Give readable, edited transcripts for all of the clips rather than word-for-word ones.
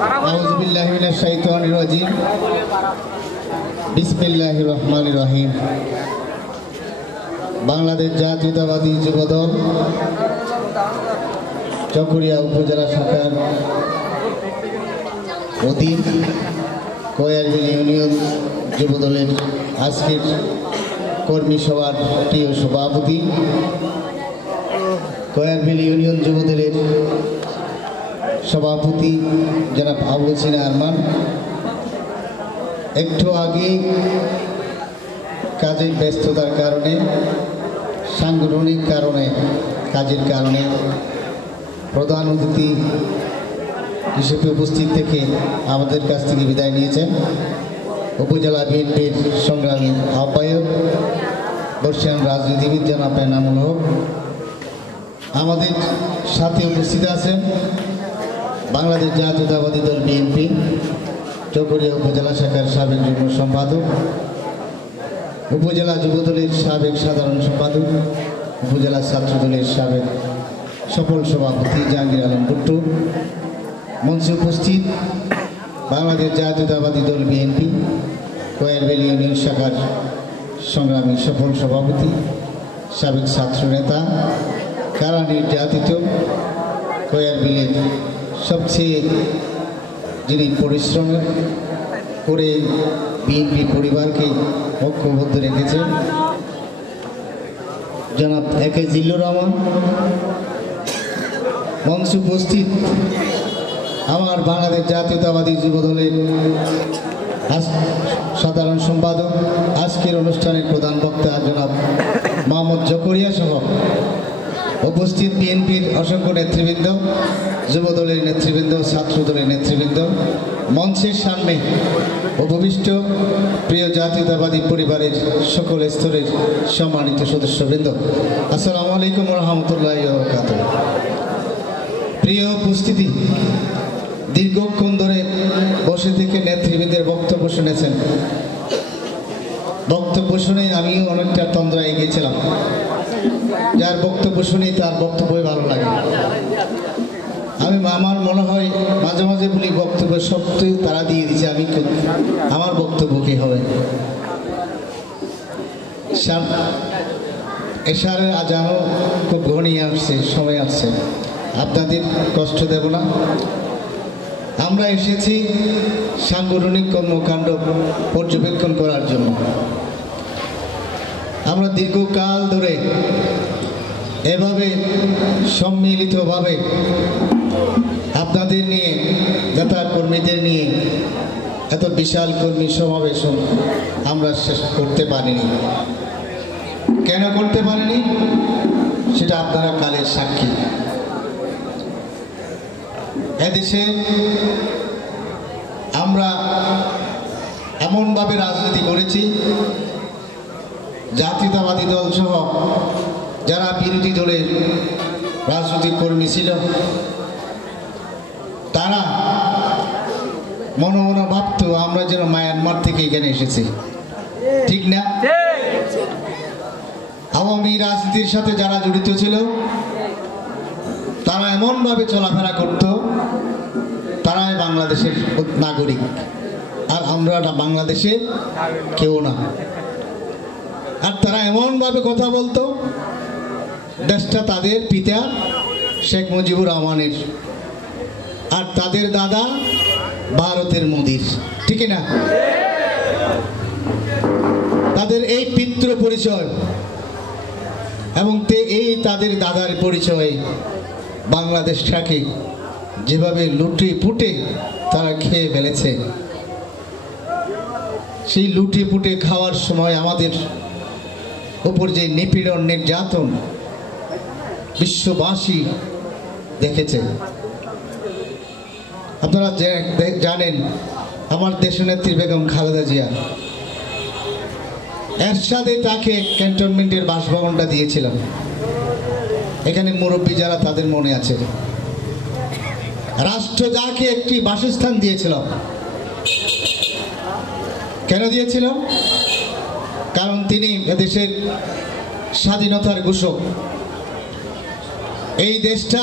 আউযু বিল্লাহি মিনাশ শাইতানির রাজিম। বিসমিল্লাহির রহমানির রহিম। বাংলাদেশ জাতীয়তাবাদী যুবদল চকরিয়া উপজেলা শাখার অধীন কয়ারবিল ইউনিয়ন যুবদলের আজকের কর্মী সভার প্রিয় সভাপতি, কয়ারবিল ইউনিয়ন যুবদলের সভাপতি জনাব আবু সিনা আরমান। একটু আগে কাজের ব্যস্ততার কারণে, সাংগঠনিক কাজের কারণে প্রধান অতিথি হিসেবে উপস্থিত থেকে আমাদের কাছ থেকে বিদায় নিয়েছেন উপজেলা বিএনপির সংগ্রামী আহ্বায়ক বর্ষিয়ান রাজনীতিবিদ জনাব এনামুল হক। আমাদের সাথে উপস্থিত আছেন বাংলাদেশ জাতীয়তাবাদী দল বিএনপি চকরিয়া উপজেলা শাখার সাবেক যুগ্ম সম্পাদক, উপজেলা যুবদলের সাবেক সাধারণ সম্পাদক, উপজেলা ছাত্রদলের সাবেক সফল সভাপতি জাহাঙ্গীর আলম ভুট্টো। মঞ্চে উপস্থিত বাংলাদেশ জাতীয়তাবাদী দল বিএনপি কয়ারবিল ইউনিয়ন শাখার সংগ্রামী সফল সভাপতি, সাবেক ছাত্রনেতা, কারা নির্যাতিত কয়ারবিলের সবচেয়ে যিনি পরিশ্রম করে বিএনপি পরিবারকে ঐক্যবদ্ধ রেখেছেন জনাব একে জিল্লুর রহমান। মঞ্চে উপস্থিত আমার বাংলাদেশ জাতীয়তাবাদী যুবদলের সাধারণ সম্পাদক, আজকের অনুষ্ঠানের প্রধান বক্তা জনাব মোহাম্মদ জকরিয়া সহ উপস্থিত বিএনপির অসংখ্য নেতৃবৃন্দ, যুবদলের নেতৃবৃন্দ, ছাত্রদলের নেতৃবৃন্দ, মঞ্চের সামনে উপবিষ্ট প্রিয় জাতীয়তাবাদী পরিবারের সকল স্তরের সম্মানিত সদস্যবৃন্দ, আসসালামু আলাইকুম রহমতুল্লাহি ওয়া বারাকাতুহু। প্রিয় উপস্থিতি, দীর্ঘক্ষণ ধরে বসে থেকে নেতৃবৃন্দের বক্তব্য শুনেছেন। বক্তব্য শুনে আমিও অনেকটা তন্দ্রায় গিয়েছিলাম। যার বক্তব্য শুনি তার বক্তব্যই ভালো লাগে। আমার মনে হয় মাঝে মাঝে বলি বক্তব্য সত্যই তারা দিয়ে দিচ্ছে, আমার বক্তব্য কি হবে। এশারের আজানও খুব ঘনিয়ে আসছে, সময় আসছে, আপনাদের কষ্ট দেব না। আমরা এসেছি সাংগঠনিক কর্মকাণ্ড পর্যবেক্ষণ করার জন্য। আমরা দীর্ঘকাল ধরে এভাবে সম্মিলিতভাবে আপনাদের নিয়ে, নেতা কর্মীদের নিয়ে এত বিশাল কর্মী সমাবেশ আমরা শেষ করতে পারিনি। কেন করতে পারিনি সেটা আপনারা কালের সাক্ষী। এদেশে আমরা এমনভাবে রাজনীতি করেছি, জাতীয়তাবাদী দল সহ যারা বিরোধী দলের রাজনৈতিক কর্মী ছিল তারা মনে মনে ভাবত আমরা যেন মায়ানমার থেকে এখানে এসেছি, ঠিক না? আওয়ামী রাজনীতির সাথে যারা জড়িত ছিল তারা এমনভাবে চলাফেরা করত তারাই বাংলাদেশের নাগরিক, আর আমরা বাংলাদেশের কেউ না। আর তারা এমনভাবে কথা বলতো দেশটা তাদের পিতা শেখ মুজিবুর রহমানের, আর তাদের দাদা ভারতের মোদির, ঠিক না? তাদের এই পিতৃ পরিচয় এবং এই তাদের দাদার পরিচয় বাংলাদেশটাকে যেভাবে লুটে পুটে তারা খেয়ে ফেলেছে, সেই লুটে পুটে খাওয়ার সময় আমাদের উপর যে নিপীড়ন নির্যাতন বিশ্ববাসী দেখেছে। আপনারা জানেন আমার দেশনেত্রী বেগম খালেদা জিয়া এরশাদে তাকে ক্যান্টনমেন্টের বাসভবনটা দিয়েছিলাম। এখানে মুরব্বী যারা তাদের মনে আছে, রাষ্ট্র যাকে একটি বাসস্থান দিয়েছিল। কেন দিয়েছিল? কারণ তিনি এদেশের স্বাধীনতার ঘোষক। এই দেশটা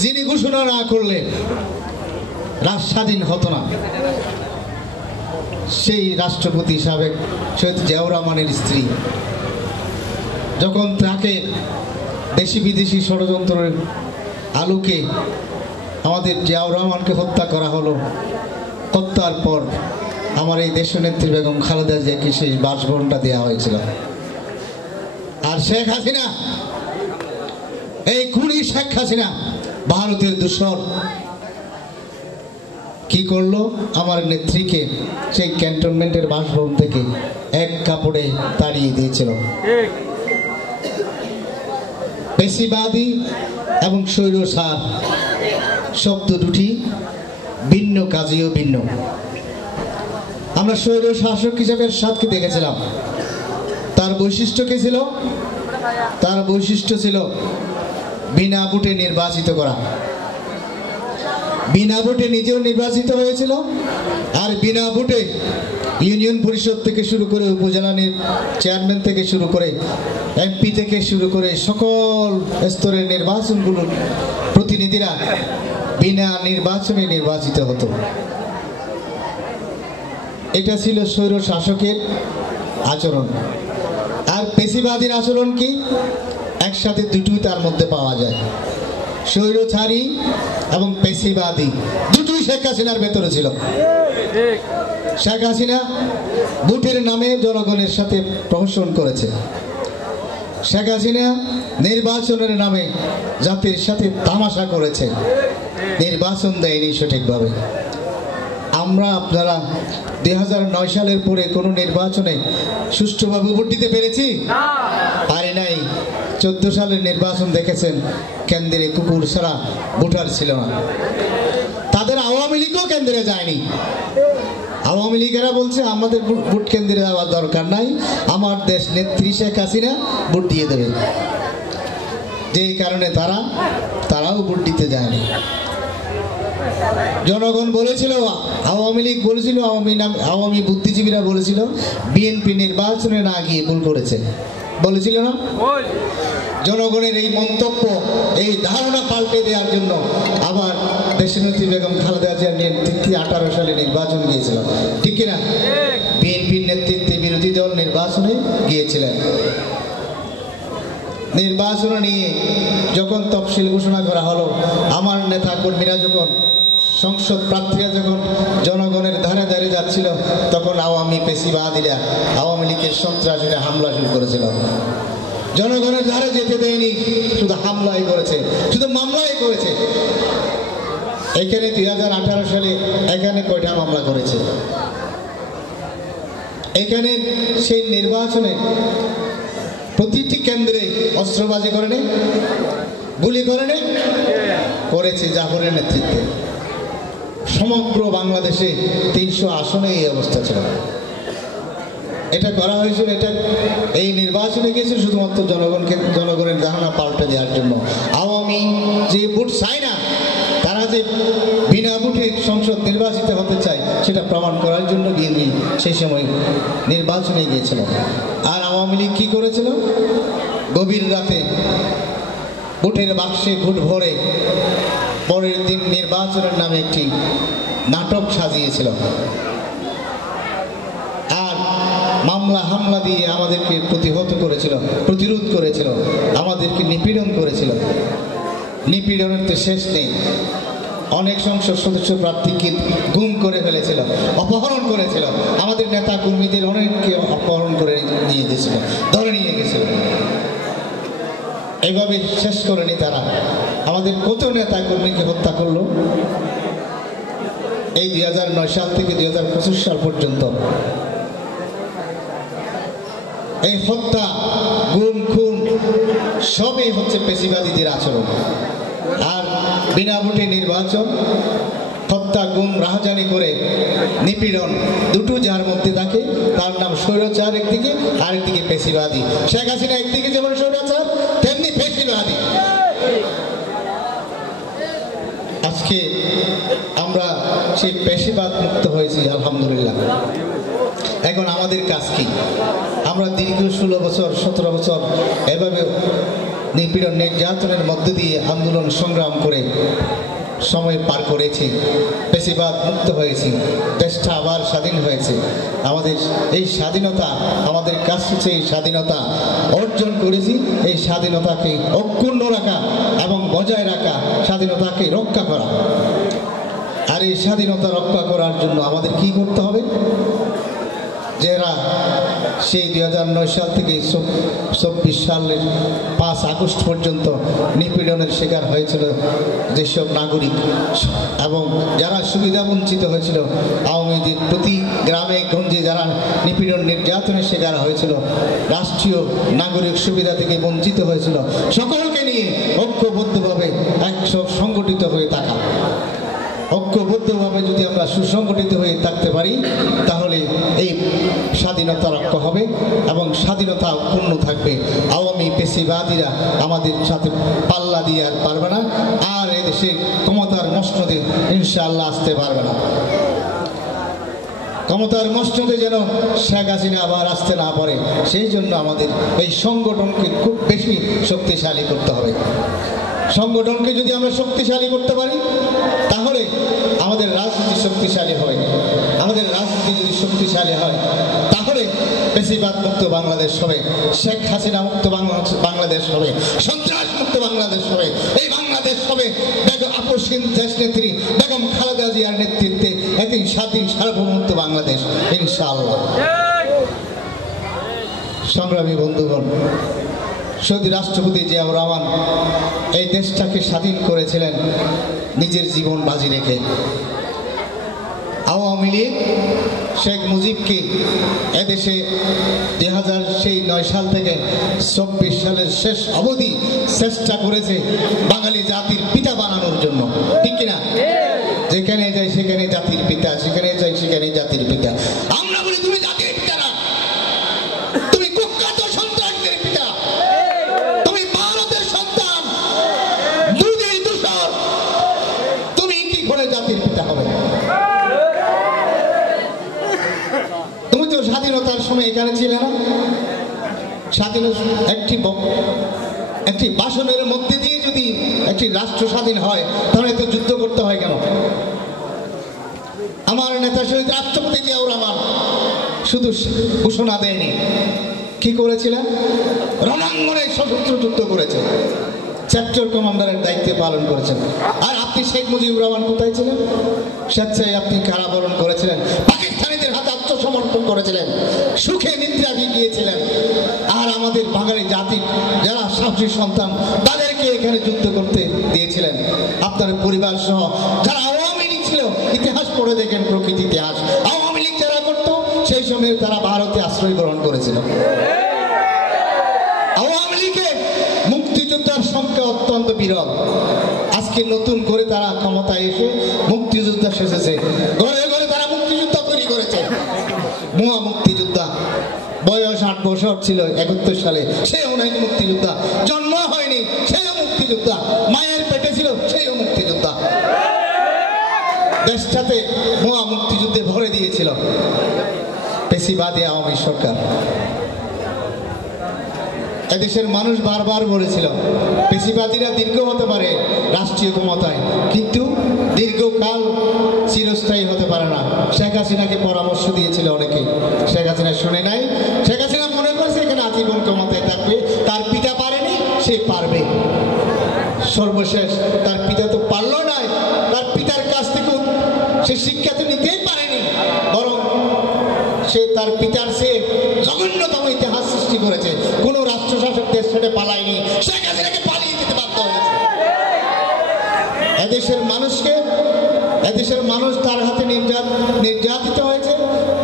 যিনি ঘোষণা না করলে রাষ্ট্র স্বাধীন হতো না। সেই রাষ্ট্রপতি সাবেক শহীদ জিয়াউর রহমানের স্ত্রী যখন তাকে দেশি বিদেশি ষড়যন্ত্রের আলোকে আমাদের জিয়াউর রহমানকে হত্যা করা হলো, হত্যার পর আমার এই দেশনেত্রী বেগম খালেদা জিয়াকে সেই বাসভবনটা দেওয়া হয়েছিল। আর শেখ হাসিনা, এই খুনি শেখ হাসিনা ভারতের দূষণ কি করলো, আমার নেত্রীকে সেই ক্যান্টনমেন্টের বাসভবন থেকে এক কাপড়ে তাড়িয়ে দিয়েছিল। পেশিবাদী এবং স্বৈরশাসক শব্দ দুটি ভিন্ন, কাজেও ভিন্ন। আমরা স্বৈরশাসক হিসাবে এরশাদকে দেখেছিলাম, তার বৈশিষ্ট্য কি ছিল? তার বৈশিষ্ট্য ছিল বিনা ভোটে নির্বাচিত করা। বিনা ভোটে নিজেও নির্বাচিত হয়েছিল, আর বিনা ভোটে ইউনিয়ন পরিষদ থেকে শুরু করে উপজেলা চেয়ারম্যান থেকে শুরু করে এমপি থেকে শুরু করে সকল স্তরের নির্বাচনগুলোর প্রতিনিধিরা বিনা নির্বাচনে নির্বাচিত হতো। এটা ছিল স্বৈর শাসকের আচরণ। আর পেশিবাদীর আচরণ কি? একসাথে দুটোই তার মধ্যে পাওয়া যায়, স্বৈরচারী এবং পেশিবাদী দুটোই শেখ হাসিনার ভেতরে ছিল। শেখ হাসিনা ভোটের নামে জনগণের সাথে প্রহসন করেছে। শেখ হাসিনা নির্বাচনের নামে জাতির সাথে তামাশা করেছে, নির্বাচন দেয়নি সঠিকভাবে। আমরা আপনারা 2009 সালের পরে কোনো নির্বাচনে সুষ্ঠুভাবে ভোট দিতে পেরেছি? পারি নাই। 14 সালের নির্বাচন দেখেছেন, কেন্দ্রে কুকুর ছাড়া ভোটার ছিল না। তাদের আওয়ামী লীগও কেন্দ্রে যায়নি। আওয়ামী লীগেরা বলছে আমাদের ভোট কেন্দ্রে যাওয়ার দরকার নাই, আমার দেশ নেত্রী শেখ হাসিনা ভোট দিয়ে দেবে। যেই কারণে তারাও ভোট দিতে যায়নি। জনগণ বলেছিল, আওয়ামী লীগ বলেছিল, আওয়ামী বুদ্ধিজীবীরা বলেছিল বিএনপি নির্বাচনে না গিয়ে ভুল করেছে, বলেছিল না? জনগণের এই মন্তব্য, এই ধারণা পাল্টে দেওয়ার জন্য আবার দেশনেত্রী বেগম খালেদা জিয়ার নেতৃত্বে 18 সালে নির্বাচন গিয়েছিল, ঠিক কিনা? বিএনপির নেতৃত্বে বিরোধী দল নির্বাচনে গিয়েছিলেন। নির্বাচন নিয়ে যখন তফসিল ঘোষণা করা হলো, আমার নেতা কর্মীরা যখন, সংসদ প্রার্থীরা যখন জনগণের ধারে ধারে যাচ্ছিল, তখন আওয়ামী পেশিবাদীরা, আওয়ামী লীগের সন্ত্রাসীরা হামলা শুরু করেছিল। জনগণের ধারে যেতে দেয়নি, শুধু হামলাই করেছে, শুধু মামলাই করেছে। এখানে 2018 সালে এখানে কয়টা মামলা করেছে? এখানে সেই নির্বাচনে প্রতিটি কেন্দ্রে অস্ত্রবাজি করে নেই, গুলি করে নেই, করেছে জাফরের নেতৃত্বে। সমগ্র বাংলাদেশে 300 আসনে এই অবস্থা ছিল। এটা করা হয়েছিল, এটা এই নির্বাচনে গিয়েছিল শুধুমাত্র জনগণের ধারণা পাল্টে দেওয়ার জন্য। আওয়ামী যে ভোট চায় না, তারা যে বিনা ভোটে সংসদ নির্বাচিত হতে চায়, সেটা প্রমাণ করার জন্য বিএনপি সেই সময় নির্বাচনে গিয়েছিল। আর আওয়ামী লীগ কি করেছিল? গভীর রাতে ভোটের বাক্সে ভোট ভরে পরের দিন নির্বাচনের নামে একটি নাটক সাজিয়েছিল, আর মামলা হামলা দিয়ে আমাদেরকে প্রতিহত করেছিল, প্রতিরোধ করেছিল, আমাদেরকে নিপীড়ন করেছিল। নিপীড়নের তো শেষ নেই। অনেক সংসদ সদস্য প্রার্থীকে গুম করে ফেলেছিল, অপহরণ করেছিল, আমাদের নেতা কর্মীদের অনেককে অপহরণ করে নিয়ে গেছিল, ধরে নিয়ে গেছিল। এইভাবে শেষ করেনি তারা, আমাদের কত নেতা কর্মীকে হত্যা করলো এই 2009 সাল থেকে 2025 সাল পর্যন্ত। এই হত্যা, গুম, খুন সবই হচ্ছে পেশিবাদীদের আচরণ। আর বিনা ভোটে নির্বাচন, হত্যা, গুম, রাহাজানি করে নিপীড়ন, দুটো যার মধ্যে থাকে, তার নাম স্বৈরাচার একদিকে, আরেকদিকে পেশিবাদী। শেখ হাসিনা একদিকে যেমন স্বৈরাচার, তেমনি পেশিবাদী। আজকে আমরা সেই পেশিবাদ মুক্ত হয়েছি, আলহামদুলিল্লাহ। এখন আমাদের কাজ কি? আমরা দীর্ঘ 16 বছর 17 বছর এভাবে নিপীড়ন নির্যাতনের মধ্য দিয়ে আন্দোলন সংগ্রাম করে সময় পার করেছি, বেশিরভাগ মুক্ত হয়েছি, দেশটা আবার স্বাধীন হয়েছে। আমাদের এই স্বাধীনতা, আমাদের কাছ থেকে এই স্বাধীনতা অর্জন করেছি। এই স্বাধীনতাকে অক্ষুণ্ণ রাখা এবং বজায় রাখা, স্বাধীনতাকে রক্ষা করা। আর এই স্বাধীনতা রক্ষা করার জন্য আমাদের কি করতে হবে? যারা সেই 2009 সাল থেকে 24 সালের 5 আগস্ট পর্যন্ত নিপীড়নের শিকার হয়েছিল যেসব নাগরিক এবং যারা সুবিধা বঞ্চিত হয়েছিল, আওয়ামীদের প্রতি গ্রামে গঞ্জে যারা নিপীড়ন নির্যাতনের শিকার হয়েছিল, রাষ্ট্রীয় নাগরিক সুবিধা থেকে বঞ্চিত হয়েছিল, সকলকে নিয়ে ঐক্যবদ্ধভাবে সংগঠিত হয়ে থাকা। ঐক্যবদ্ধভাবে যদি আমরা সুসংগঠিত হয়ে থাকতে পারি, তাহলে এই স্বাধীনতা রক্ষা হবে এবং স্বাধীনতা পূর্ণ থাকবে। আওয়ামী পেশিবাদীরা আমাদের সাথে পাল্লা দিয়ে আর পারবে না, আর এদেশে ক্ষমতার মসনদে ইনশাআল্লাহ আসতে পারবে না। ক্ষমতার মসনদে যেন শেখ হাসিনা আবার আসতে না পারে, সেই জন্য আমাদের এই সংগঠনকে খুব বেশি শক্তিশালী করতে হবে। সংগঠনকে যদি আমরা শক্তিশালী করতে পারি, তাহলে আমাদের রাজনীতি শক্তিশালী হয়। আমাদের রাজনীতি যদি শক্তিশালী হয়, তাহলে বেশিরভাগ মুক্ত বাংলাদেশ হবে, শেখ হাসিনা মুক্ত বাংলাদেশ হবে, সন্ত্রাস মুক্ত বাংলাদেশ হবে। এই বাংলাদেশ হবে বেগম আপসহীন দেশনেত্রী বেগম খালেদা জিয়ার নেতৃত্বে একদিন স্বাধীন সার্বভৌমত্ব বাংলাদেশ ইনশাআল্লাহ। সংগ্রামী বন্ধুগণ, শহীদ রাষ্ট্রপতি জিয়াউর রহমান এই দেশটাকে স্বাধীন করেছিলেন নিজের জীবন বাজি রেখে। আওয়ামী লীগ শেখ মুজিবকে এদেশে 2009 সাল থেকে 24 সালের শেষ অবধি চেষ্টা করেছে বাঙালি জাতির পিতা বানানোর জন্য, ঠিক কিনা? যেখানে যাই সেখানে জাতির পিতা, সেখানে যাই সেখানে জাতির পিতা। আমরা বলি তুমি জাতির পিতা না, তুমি কুখ্যাত সন্ত্রাসীদের পিতা, তুমি ভারতের সন্তান, মোদির দূষর, তুমি কি করে জাতির পিতা হবে? তুমি তো স্বাধীনতার সময় এখানে ছিলে না। স্বাধীনতা একটি ভাষণের মধ্যে দিয়ে যদি একটি রাষ্ট্র স্বাধীন হয়, তাহলে তো যুদ্ধ করতে হয় কেন? আমার নেতা শহীদ রাষ্ট্রপতি জিয়াউর রহমান শুধু ঘোষণা দেয়নি, কি করেছিলেন? রণাঙ্গনে সশস্ত্র যুদ্ধ করেছে, সেক্টর কমান্ডারের দায়িত্বে পালন করেছেন। আর আপনি শেখ মুজিবুর রহমান কোথায় ছিলেন? স্বেচ্ছায় আপনি কারাবরণ করেছিলেন, পাকিস্তানিদের হাতে আত্মসমর্পণ করেছিলেন, সুখে নিদ্রা গিয়েছিলেন। আর আমাদের বাঙালি জাতির যারা সাহসী সন্তান, তাদেরকে এখানে যুদ্ধ করতে দিয়েছিলেন। আপনার পরিবার সহ যারা আওয়ামী লীগ ছিল, ইতিহাস পড়ে দেখেন, প্রকৃত ইতিহাস, আওয়ামী লীগ যারা করতো সেই সময় তারা ভারতে আশ্রয় গ্রহণ করেছিল। আওয়ামী লীগের মুক্তিযোদ্ধার সংখ্যা অত্যন্ত বিরল। আজকে নতুন করে তারা ক্ষমতায় এসে মুক্তিযোদ্ধা সেজেছে, ঘরে ঘরে তারা মুক্তিযোদ্ধা তৈরি করেছে। মহা মুক্তিযোদ্ধা, বয়স 8 বছর ছিল 71 সালে, সেও নাকি মুক্তিযোদ্ধা। জন্ম হয়নি, সেও মুক্তিযোদ্ধা। মায়ের পেটে ছিল, সেও মুক্তিযোদ্ধা। দেশটাতে মহা মুক্তিযুদ্ধে ভরে দিয়েছিল পেশিবাদী আওয়ামী সরকার। এদেশের মানুষ বারবার বলেছিল পেশিবাদীরা দীর্ঘ হতে পারে রাষ্ট্রীয় ক্ষমতায়, কিন্তু দীর্ঘকাল চিরস্থায়ী হতে পারে না। শেখ হাসিনাকে পরামর্শ দিয়েছিল অনেকে, শেখ হাসিনা শুনে নাই। শেখ হাসিনা মনে করছে এখানে আজীবন ক্ষমতায় থাকবে, তার পিতা পারেনি, সে পারবে। সর্বশেষ তার পিতা তো পারল না, তার পিতার কাছ থেকে সে শিক্ষা তো নিতেই পারেনি, বরং সে তার পিতার সে জঘন্যতম ইতিহাস সৃষ্টি করেছে। কোন রাষ্ট্রশাসক দেশ ছেড়ে পালায়নি, শেখ হাসিনাকে পালিয়ে যেতে বাধ্য হয়েছে। এদেশের মানুষ তার হাতে নির্যাতিত হয়েছে,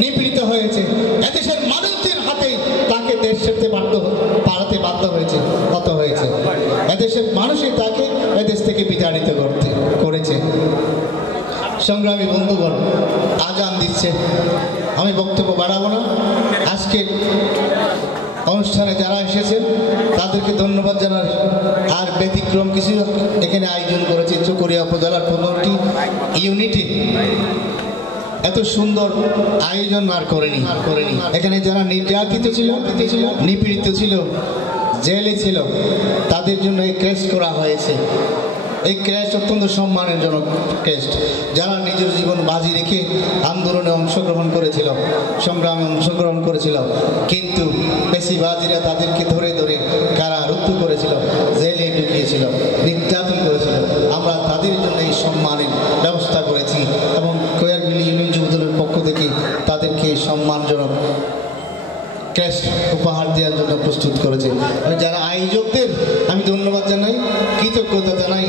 নিপীড়িত হয়েছে। এদেশের মানুষদের হাতে তাকে দেশ ছেড়তে পালাতে বাধ্য হয়েছে, কত হয়েছে। এদেশের মানুষই তাকে এদেশ থেকে বিতাড়িত করেছে। সংগ্রামী বন্ধুগণ, আজান দিচ্ছে, আমি বক্তব্য বাড়াবো না। আজকের অনুষ্ঠানে যারা এসেছেন তাদেরকে ধন্যবাদ জানার। আর ব্যতিক্রম কিছু এখানে আয়োজন করেছে চকরিয়া উপজেলার 15টি ইউনিটে, এত সুন্দর আয়োজন আর করেনি। এখানে যারা নির্যাতিত ছিল, নিপীড়িত ছিল, জেলে ছিল, তাদের জন্য এই ক্রেস করা হয়েছে। এই ক্রেস্ট অত্যন্ত সম্মানজনক ক্রেস্ট। যারা নিজের জীবন বাজি রেখে আন্দোলনে অংশগ্রহণ করেছিল, সংগ্রামে অংশগ্রহণ করেছিল, কিন্তু পেশিবাজিরা তাদেরকে ধরে ধরে কারারুদ্ধ করেছিল, জেলে ঢুকিয়েছিল, নির্যাতন করেছিল। আমরা তাদের জন্য এই সম্মানের ব্যবস্থা করেছি এবং কোয়ারবিলি ইউনিয়ন যুবদলের পক্ষ থেকে তাদেরকে সম্মানজনক ক্রেস্ট উপহার দেওয়ার জন্য প্রস্তুত করেছে। আমি যারা আয়োজকদের আমি ধন্যবাদ জানাই, কৃতজ্ঞতা জানাই।